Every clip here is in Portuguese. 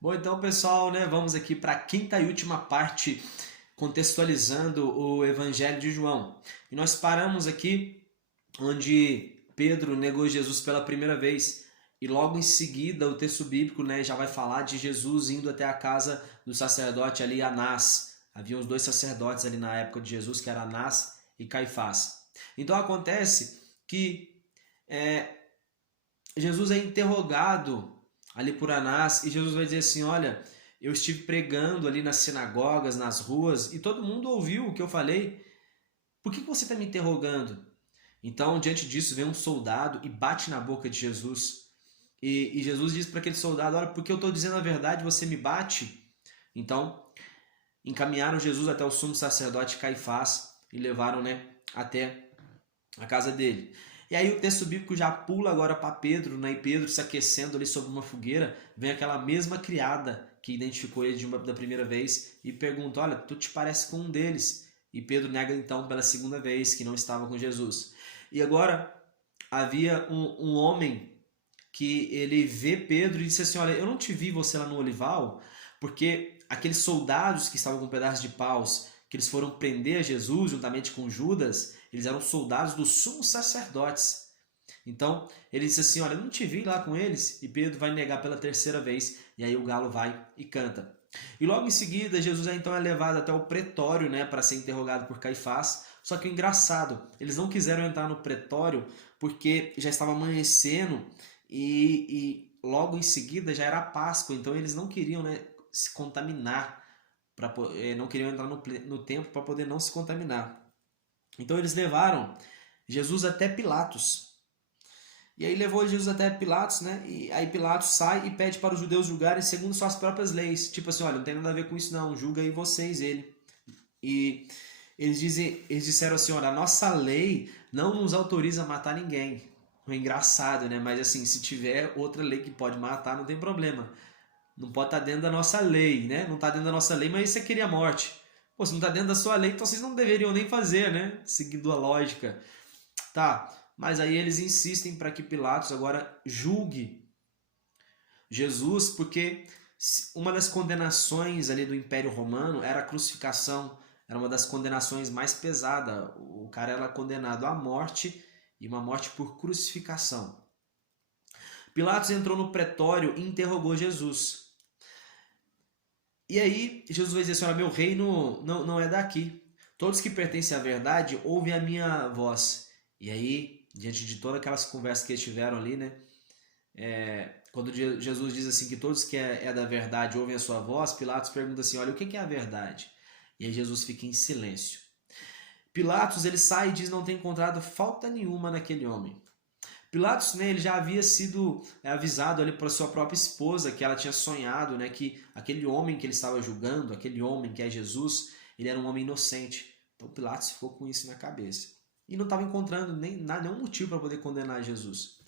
Bom, então, pessoal, né, vamos aqui para a quinta e última parte, contextualizando o Evangelho de João. E nós paramos aqui onde Pedro negou Jesus pela primeira vez. E logo em seguida, o texto bíblico, né, já vai falar de Jesus indo até a casa do sacerdote ali, Anás. Havia os dois sacerdotes ali na época de Jesus, que era Anás e Caifás. Então acontece que é, Jesus é interrogado ali por Anás e Jesus vai dizer assim: Olha, eu estive pregando ali nas sinagogas, nas ruas e todo mundo ouviu o que eu falei. Por que você está me interrogando? Então, diante disso, vem um soldado e bate na boca de Jesus. E Jesus diz para aquele soldado: Olha, porque eu estou dizendo a verdade, você me bate? Então, encaminharam Jesus até o sumo sacerdote Caifás e levaram, né, até a casa dele. E aí o texto bíblico já pula agora para Pedro, né? E Pedro se aquecendo ali sobre uma fogueira, vem aquela mesma criada que identificou ele da primeira vez e pergunta: Olha, tu te parece com um deles? E Pedro nega então pela segunda vez que não estava com Jesus. E agora havia um homem que ele vê Pedro e disse assim: Olha, eu não te vi você lá no Olival, porque aqueles soldados que estavam com pedaços de paus, que eles foram prender a Jesus juntamente com Judas, eles eram soldados dos sumos sacerdotes. Então ele disse assim: Olha, eu não te vi lá com eles. E Pedro vai negar pela terceira vez. E aí o galo vai e canta. E logo em seguida, Jesus então é levado até o pretório, né, para ser interrogado por Caifás. Só que o engraçado, eles não quiseram entrar no pretório porque já estava amanhecendo e logo em seguida já era a Páscoa, então eles não queriam, né, se contaminar, não queriam entrar no templo para poder não se contaminar. Então eles levaram Jesus até Pilatos. E aí levou Jesus até Pilatos, né? E aí Pilatos sai e pede para os judeus julgarem segundo suas próprias leis. Tipo assim, olha, não tem nada a ver com isso não, julga aí vocês ele. E eles disseram assim, olha, a nossa lei não nos autoriza a matar ninguém. É engraçado, né? Mas assim, se tiver outra lei que pode matar, não tem problema. Não pode estar dentro da nossa lei, né? Não está dentro da nossa lei, mas você queria a morte. Pô, se não está dentro da sua lei, então vocês não deveriam nem fazer, né? Seguindo a lógica. Tá, mas aí eles insistem para que Pilatos agora julgue Jesus, porque uma das condenações ali do Império Romano era a crucificação, era uma das condenações mais pesadas. O cara era condenado à morte e uma morte por crucificação. Pilatos entrou no pretório e interrogou Jesus. E aí Jesus vai dizer assim: Olha, meu reino não é daqui. Todos que pertencem à verdade ouvem a minha voz. E aí, diante de todas aquelas conversas que eles tiveram ali, né? Quando Jesus diz assim que todos que é da verdade ouvem a sua voz, Pilatos pergunta assim: Olha, o que é a verdade? E aí Jesus fica em silêncio. Pilatos ele sai e diz não ter encontrado falta nenhuma naquele homem. Pilatos, né, ele já havia sido avisado ali para sua própria esposa que ela tinha sonhado, né, que aquele homem que ele estava julgando, aquele homem que é Jesus, ele era um homem inocente. Então Pilatos ficou com isso na cabeça e não estava encontrando nenhum motivo para poder condenar Jesus.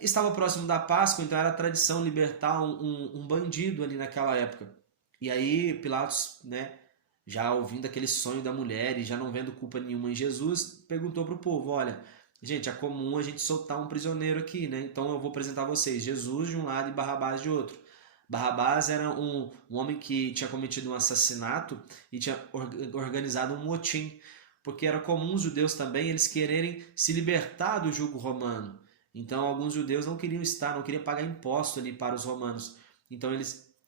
Estava próximo da Páscoa, então era tradição libertar um bandido ali naquela época. E aí Pilatos, né, já ouvindo aquele sonho da mulher e já não vendo culpa nenhuma em Jesus, perguntou para o povo: Olha, gente, é comum a gente soltar um prisioneiro aqui, né? Então eu vou apresentar vocês Jesus de um lado e Barrabás de outro. Barrabás era um homem que tinha cometido um assassinato e tinha organizado um motim, porque era comum os judeus também eles quererem se libertar do jugo romano. Então alguns judeus não queriam não queriam pagar imposto ali para os romanos. Então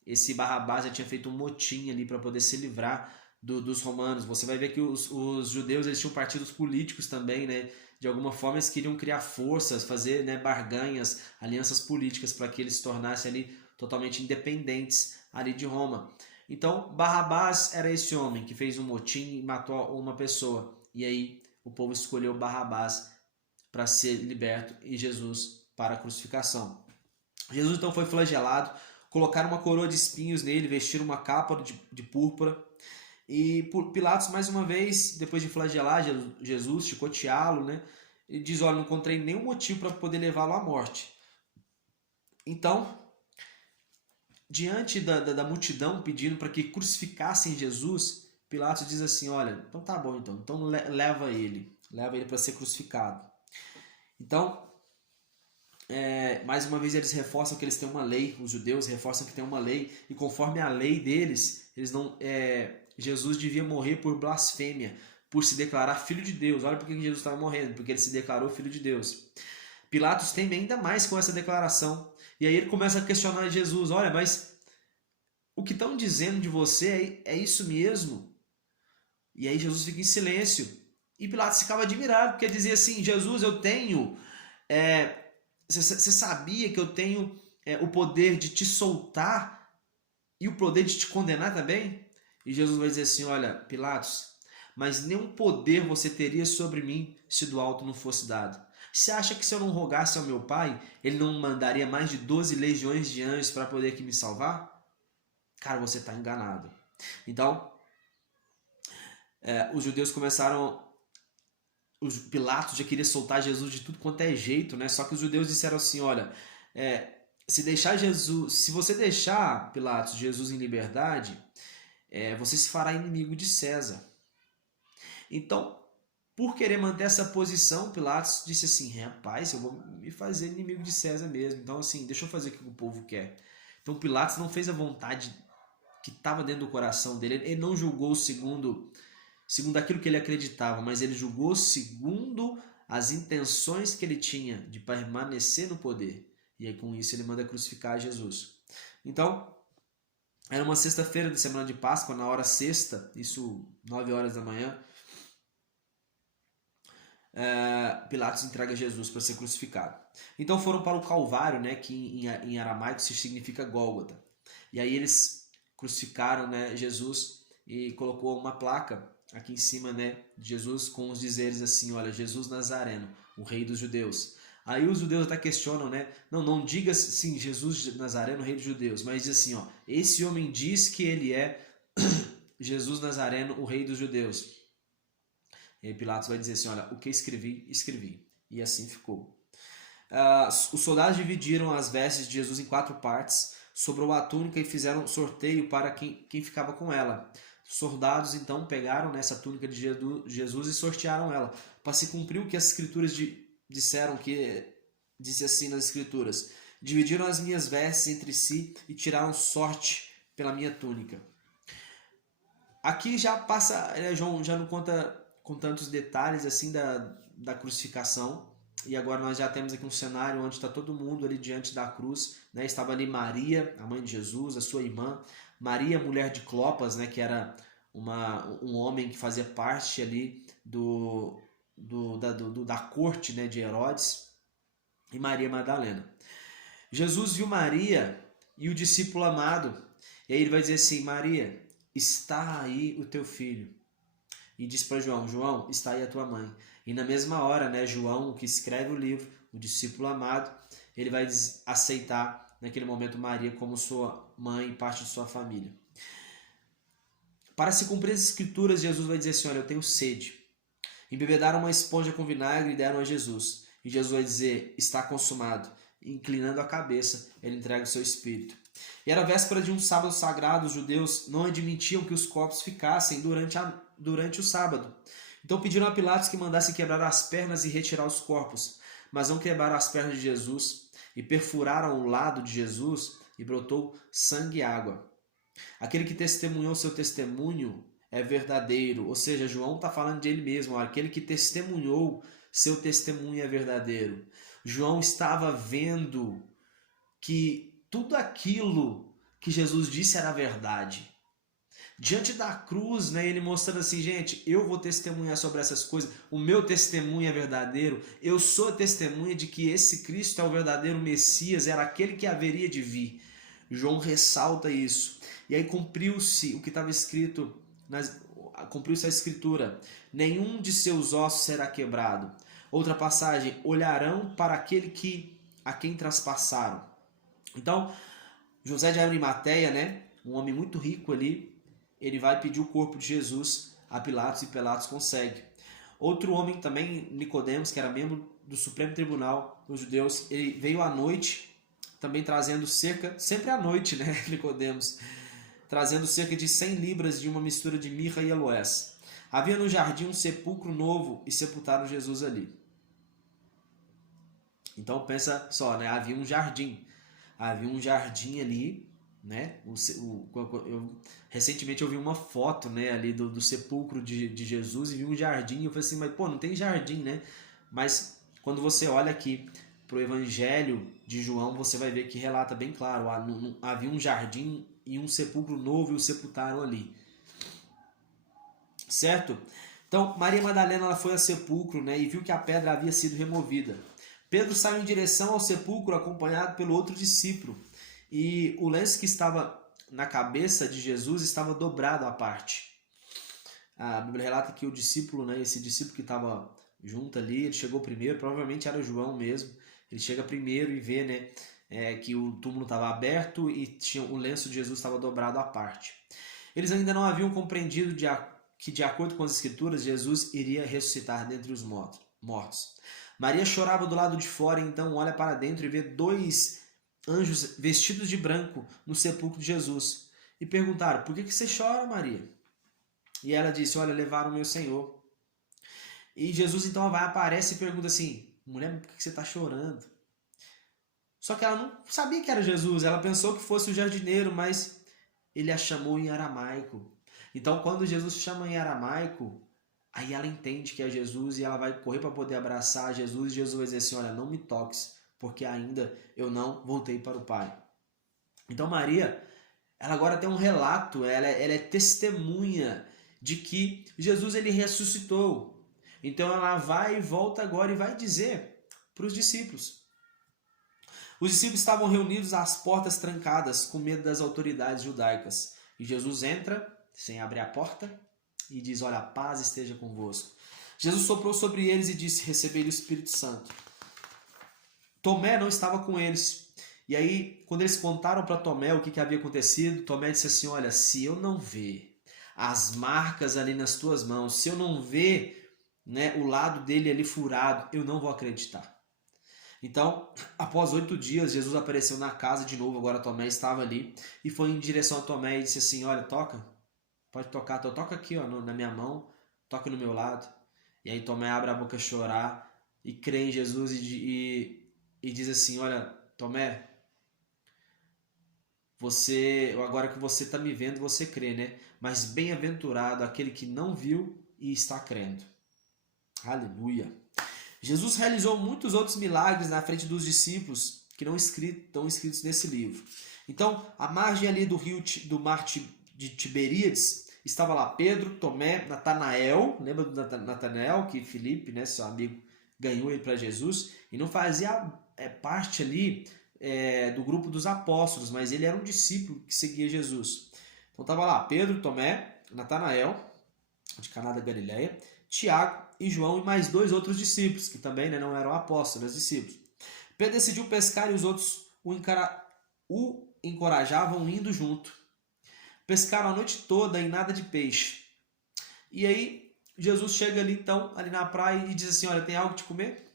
esse Barrabás já tinha feito um motim ali para poder se livrar dos romanos. Você vai ver que os judeus eles tinham partidos políticos também, né? De alguma forma eles queriam criar forças, fazer, né, barganhas, alianças políticas para que eles se tornassem ali totalmente independentes ali de Roma. Então Barrabás era esse homem que fez um motim e matou uma pessoa. E aí o povo escolheu Barrabás para ser liberto e Jesus para a crucificação. Jesus então foi flagelado, colocaram uma coroa de espinhos nele, vestiram uma capa de púrpura. E Pilatos, mais uma vez, depois de flagelar Jesus, chicoteá-lo, né, ele diz: Olha, não encontrei nenhum motivo para poder levá-lo à morte. Então, diante da multidão pedindo para que crucificassem Jesus, Pilatos diz assim: Olha, então tá bom, então leva ele para ser crucificado. Então, mais uma vez eles reforçam que eles têm uma lei, os judeus reforçam que tem uma lei, e conforme a lei deles, eles não, Jesus devia morrer por blasfêmia, por se declarar filho de Deus. Olha por que Jesus estava morrendo, porque ele se declarou filho de Deus. Pilatos teme ainda mais com essa declaração, e aí ele começa a questionar Jesus: olha, mas o que estão dizendo de você é isso mesmo? E aí Jesus fica em silêncio, e Pilatos ficava admirado, porque dizia assim: Jesus, eu tenho... Você sabia que eu tenho o poder de te soltar e o poder de te condenar também? E Jesus vai dizer assim: olha, Pilatos, mas nenhum poder você teria sobre mim se do alto não fosse dado. Você acha que se eu não rogasse ao meu Pai, ele não mandaria mais de 12 legiões de anjos para poder aqui me salvar? Cara, você está enganado. Então, os judeus começaram... Os Pilatos já queria soltar Jesus de tudo quanto é jeito, né? Só que os judeus disseram assim: olha, se você deixar, Pilatos, Jesus em liberdade, você se fará inimigo de César. Então, por querer manter essa posição, Pilatos disse assim: rapaz, eu vou me fazer inimigo de César mesmo. Então, assim, deixa eu fazer o que o povo quer. Então, Pilatos não fez a vontade que estava dentro do coração dele. Ele não julgou segundo aquilo que ele acreditava, mas ele julgou segundo as intenções que ele tinha de permanecer no poder. E aí, com isso, ele manda crucificar Jesus. Então, era uma sexta-feira da semana de Páscoa, na hora sexta, isso 9 horas da manhã, Pilatos entrega Jesus para ser crucificado. Então foram para o Calvário, né, que em aramaico significa Gólgota. E aí eles crucificaram, né, Jesus, e colocou uma placa aqui em cima, né, de Jesus com os dizeres assim: olha, Jesus Nazareno, o rei dos judeus. Aí os judeus até questionam, né? Não diga sim, Jesus Nazareno, rei dos judeus, mas diz assim, ó: esse homem diz que ele é Jesus Nazareno, o rei dos judeus. E aí Pilatos vai dizer assim: olha, o que escrevi, escrevi. E assim ficou. Os soldados dividiram as vestes de Jesus em 4 partes, sobrou a túnica e fizeram sorteio para quem ficava com ela. Os soldados então pegaram nessa túnica de Jesus e sortearam ela, para se cumprir o que as escrituras disseram, que disse assim nas escrituras: dividiram as minhas vestes entre si e tiraram sorte pela minha túnica. Aqui já passa, João já não conta com tantos detalhes assim da crucificação, e agora nós já temos aqui um cenário onde está todo mundo ali diante da cruz, né? Estava ali Maria, a mãe de Jesus, a sua irmã, Maria, mulher de Clopas, né? Que era um homem que fazia parte ali da corte, né, de Herodes, e Maria Madalena. Jesus viu Maria e o discípulo amado, e aí ele vai dizer assim: Maria, está aí o teu filho. E diz para João: João, está aí a tua mãe. E na mesma hora, né, João, que escreve o livro, o discípulo amado, ele vai aceitar naquele momento Maria como sua mãe e parte de sua família. Para se cumprir as escrituras, Jesus vai dizer assim: olha, eu tenho sede. Embebedaram uma esponja com vinagre e deram a Jesus. E Jesus vai dizer: está consumado. E, inclinando a cabeça, ele entrega o seu espírito. E era véspera de um sábado sagrado. Os judeus não admitiam que os corpos ficassem durante o sábado. Então pediram a Pilatos que mandasse quebrar as pernas e retirar os corpos. Mas não quebraram as pernas de Jesus e perfuraram o lado de Jesus e brotou sangue e água. Aquele que testemunhou seu testemunho é verdadeiro. Ou seja, João está falando de ele mesmo. Aquele que testemunhou seu testemunho é verdadeiro. João estava vendo que tudo aquilo que Jesus disse era verdade. Diante da cruz, né, ele mostrando assim: gente, eu vou testemunhar sobre essas coisas, o meu testemunho é verdadeiro, eu sou testemunha de que esse Cristo é o verdadeiro Messias, era aquele que haveria de vir. João ressalta isso. E aí cumpriu-se o que estava escrito, cumpriu-se a escritura: nenhum de seus ossos será quebrado. Outra passagem: olharão para aquele a quem traspassaram. Então, José de Arimateia, né, um homem muito rico ali, ele vai pedir o corpo de Jesus a Pilatos e Pilatos consegue. Outro homem também, Nicodemos, que era membro do Supremo Tribunal dos Judeus, ele veio à noite, também trazendo sempre à noite, né, Nicodemos, trazendo cerca de 100 libras de uma mistura de mirra e aloés. Havia no jardim um sepulcro novo e sepultaram Jesus ali. Então pensa só, né? Havia um jardim. Havia um jardim ali, né? Recentemente eu vi uma foto, né, ali do sepulcro de Jesus e vi um jardim. E eu falei assim, mas pô, não tem jardim, né? Mas quando você olha aqui para o Evangelho de João, você vai ver que relata bem claro: havia um jardim e um sepulcro novo e o sepultaram ali, certo? Então, Maria Madalena ela foi ao sepulcro, né, e viu que a pedra havia sido removida. Pedro saiu em direção ao sepulcro acompanhado pelo outro discípulo. E o lenço que estava na cabeça de Jesus estava dobrado à parte. A Bíblia relata que o discípulo, né, esse discípulo que estava junto ali, ele chegou primeiro, provavelmente era João mesmo. Ele chega primeiro e vê, né, que o túmulo estava aberto e o lenço de Jesus estava dobrado à parte. Eles ainda não haviam compreendido que, de acordo com as Escrituras, Jesus iria ressuscitar dentre os mortos. Maria chorava do lado de fora, então olha para dentro e vê dois anjos vestidos de branco no sepulcro de Jesus. E perguntaram: por que você chora, Maria? E ela disse: olha, levaram o meu Senhor. E Jesus então vai, aparece e pergunta assim: mulher, por que você está chorando? Só que ela não sabia que era Jesus, ela pensou que fosse o jardineiro, mas ele a chamou em aramaico. Então, quando Jesus chama em aramaico, aí ela entende que é Jesus e ela vai correr para poder abraçar Jesus. E Jesus vai dizer assim: olha, não me toques, porque ainda eu não voltei para o Pai. Então, Maria, ela agora tem um relato, ela é testemunha de que Jesus ele ressuscitou. Então, ela vai e volta agora e vai dizer para os discípulos. Os discípulos estavam reunidos às portas trancadas, com medo das autoridades judaicas. E Jesus entra, sem abrir a porta, e diz: olha, a paz esteja convosco. Jesus soprou sobre eles e disse: recebei o Espírito Santo. Tomé não estava com eles. E aí, quando eles contaram para Tomé o que havia acontecido, Tomé disse assim: olha, se eu não ver as marcas ali nas tuas mãos, se eu não ver, né, o lado dele ali furado, eu não vou acreditar. Então, após 8 dias, Jesus apareceu na casa de novo. Agora Tomé estava ali e foi em direção a Tomé e disse assim: olha, toca, pode tocar, toca aqui, ó, na minha mão, toca no meu lado. E aí Tomé abre a boca a chorar e crê em Jesus e diz assim: olha, Tomé, agora que você está me vendo, você crê, né? Mas bem-aventurado aquele que não viu e está crendo. Aleluia. Jesus realizou muitos outros milagres na frente dos discípulos que não estão escritos nesse livro. Então, à margem ali do mar de Tiberíades, estava lá Pedro, Tomé, Natanael. Lembra do Natanael que Filipe, né, seu amigo, ganhou ele para Jesus? E não fazia parte ali do grupo dos apóstolos, mas ele era um discípulo que seguia Jesus. Então estava lá Pedro, Tomé, Natanael, de Caná da Galileia, Tiago e João e mais 2 outros discípulos, que também, né, não eram apóstolos, eram discípulos. Pedro decidiu pescar e os outros o encorajavam indo junto. Pescaram a noite toda e nada de peixe. E aí Jesus chega ali então, ali na praia e diz assim: olha, tem algo de comer?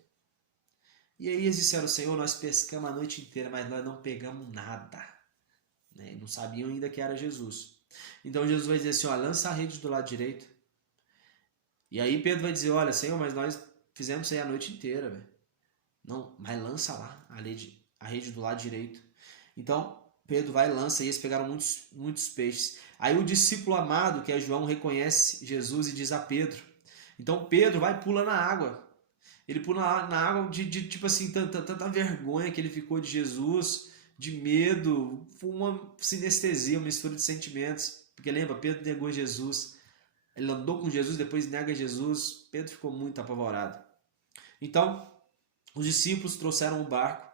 E aí eles disseram: Senhor, nós pescamos a noite inteira, mas nós não pegamos nada. Né? Não sabiam ainda que era Jesus. Então Jesus vai dizer assim: olha, lança a rede do lado direito. E aí Pedro vai dizer: olha, Senhor, mas nós fizemos isso aí a noite inteira, velho. Não, mas lança lá a rede do lado direito. Então Pedro vai e lança, e eles pegaram muitos peixes. Aí o discípulo amado, que é João, reconhece Jesus e diz a Pedro. Então Pedro vai e pula na água. Ele pula na água de tipo assim, tanta vergonha que ele ficou de Jesus, de medo, uma sinestesia, uma mistura de sentimentos. Porque lembra, Pedro negou Jesus. Ele andou com Jesus, depois nega Jesus. Pedro ficou muito apavorado. Então, os discípulos trouxeram o barco,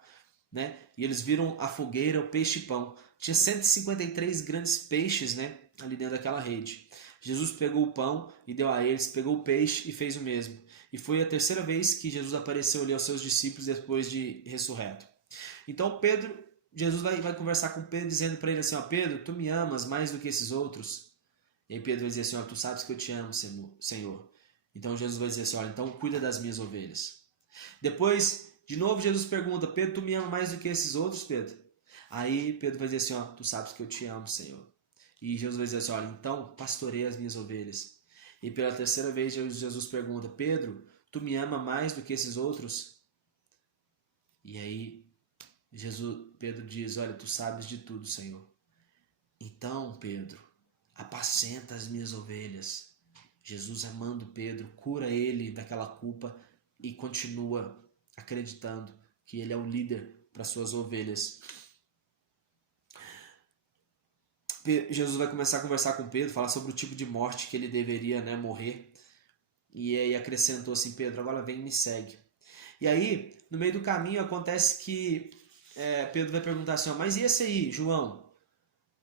né? E eles viram a fogueira, o peixe e pão. Tinha 153 grandes peixes, né, ali dentro daquela rede. Jesus pegou o pão e deu a eles, pegou o peixe e fez o mesmo. E foi a terceira vez que Jesus apareceu ali aos seus discípulos depois de ressurreto. Então Jesus vai conversar com Pedro, dizendo para ele assim: ó, Pedro, tu me amas mais do que esses outros? E aí Pedro vai dizer assim: ó, tu sabes que eu te amo, Senhor. Então Jesus vai dizer assim: olha, então cuida das minhas ovelhas. Depois, de novo, Jesus pergunta: Pedro, tu me ama mais do que esses outros, Pedro? Aí Pedro vai dizer assim: ó, tu sabes que eu te amo, Senhor. E Jesus vai dizer assim: olha, então pastoreia as minhas ovelhas. E pela terceira vez Jesus pergunta: Pedro, tu me ama mais do que esses outros? E aí Pedro diz: olha, tu sabes de tudo, Senhor. Então, Pedro, apacenta as minhas ovelhas. Jesus, amando Pedro, cura ele daquela culpa e continua acreditando que ele é o líder para suas ovelhas. Jesus vai começar a conversar com Pedro, falar sobre o tipo de morte que ele deveria, né, morrer. E aí acrescentou assim: Pedro, agora vem e me segue. E aí, no meio do caminho, acontece que Pedro vai perguntar assim: mas e esse aí, João?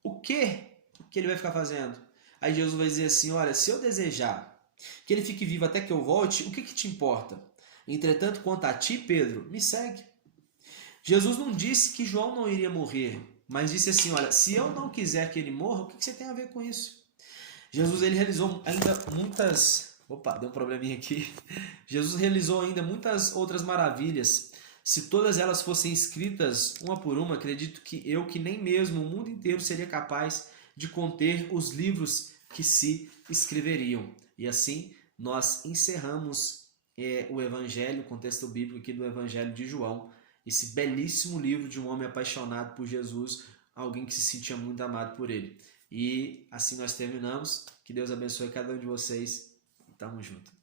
O que ele vai ficar fazendo? Aí Jesus vai dizer assim: olha, se eu desejar que ele fique vivo até que eu volte, o que te importa? Entretanto, quanto a ti, Pedro, me segue. Jesus não disse que João não iria morrer, mas disse assim: olha, se eu não quiser que ele morra, o que você tem a ver com isso? Jesus ele realizou ainda muitas... Opa, deu um probleminha aqui. Jesus realizou ainda muitas outras maravilhas. Se todas elas fossem escritas uma por uma, acredito que nem mesmo o mundo inteiro seria capaz de conter os livros que se escreveriam. E assim nós encerramos o Evangelho, o contexto bíblico aqui do Evangelho de João, esse belíssimo livro de um homem apaixonado por Jesus, alguém que se sentia muito amado por ele. E assim nós terminamos. Que Deus abençoe cada um de vocês. Tamo junto.